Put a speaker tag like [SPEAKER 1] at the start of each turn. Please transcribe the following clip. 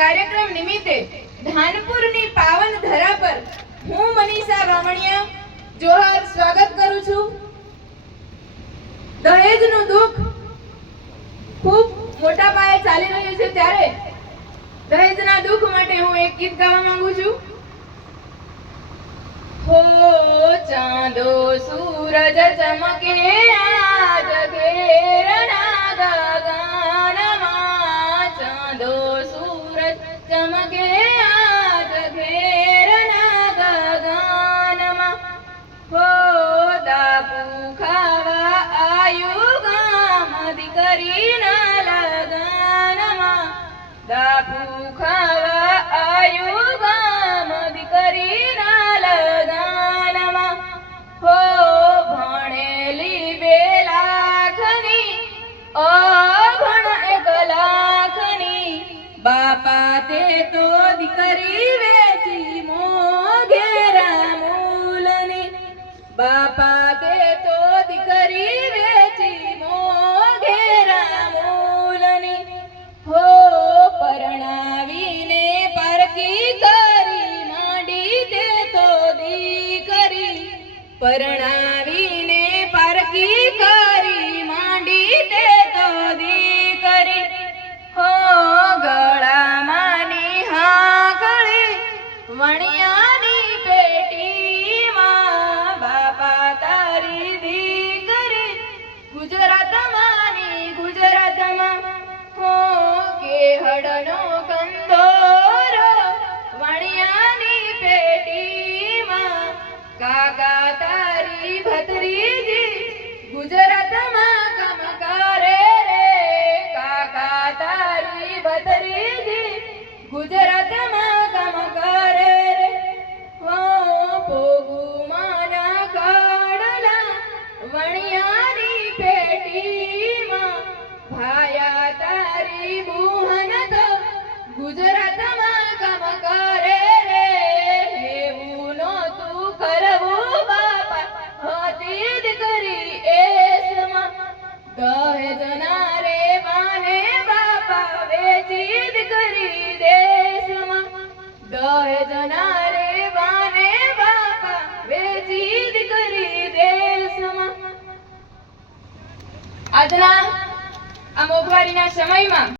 [SPEAKER 1] કાર્યક્રમ નિમિત્તે ધાનપુરની પાવન ધરા પર હું મનીષા બામણિયા જોહર સ્વાગત કરું છું. દહેજનું દુઃખ ખૂબ મોટા પાયે ચાલી રહ્યું છે ત્યારે દહેજના દુઃખ માટે હું એક ગીત ગાવા માંગુ છું. હો ચાંદો સૂરજ ચમકે આજ चमके आज घेर गगनमा। हो दापू खावा आयु गामधी करीना लगनमा। दापू खावा आयु गामधी करीना लगनमा। हो भनेली बेलाखनी। ओ બાપા તે દીકરી વેચી મોઘેરા મૂલની બાપા કે તો દીકરી વેચી મોઘેરા મૂલની હો પરણાવીને પારકી કરી માંડી તે તો દીકરી. પરણાવીને પારકી કરી વણિયાની પેટીમાં બાપા તારી દીકરી ગુજરાતમાંની ગુજરાતમાં હો કેહડનો કરે રે. એવું બાપા. હતી દીકરી એસમાં. દેશમાં. દહેજના રે બાને બાપા. વેચી દીકરી દેશમાં. આજના આ મોંઘવારીના સમયમાં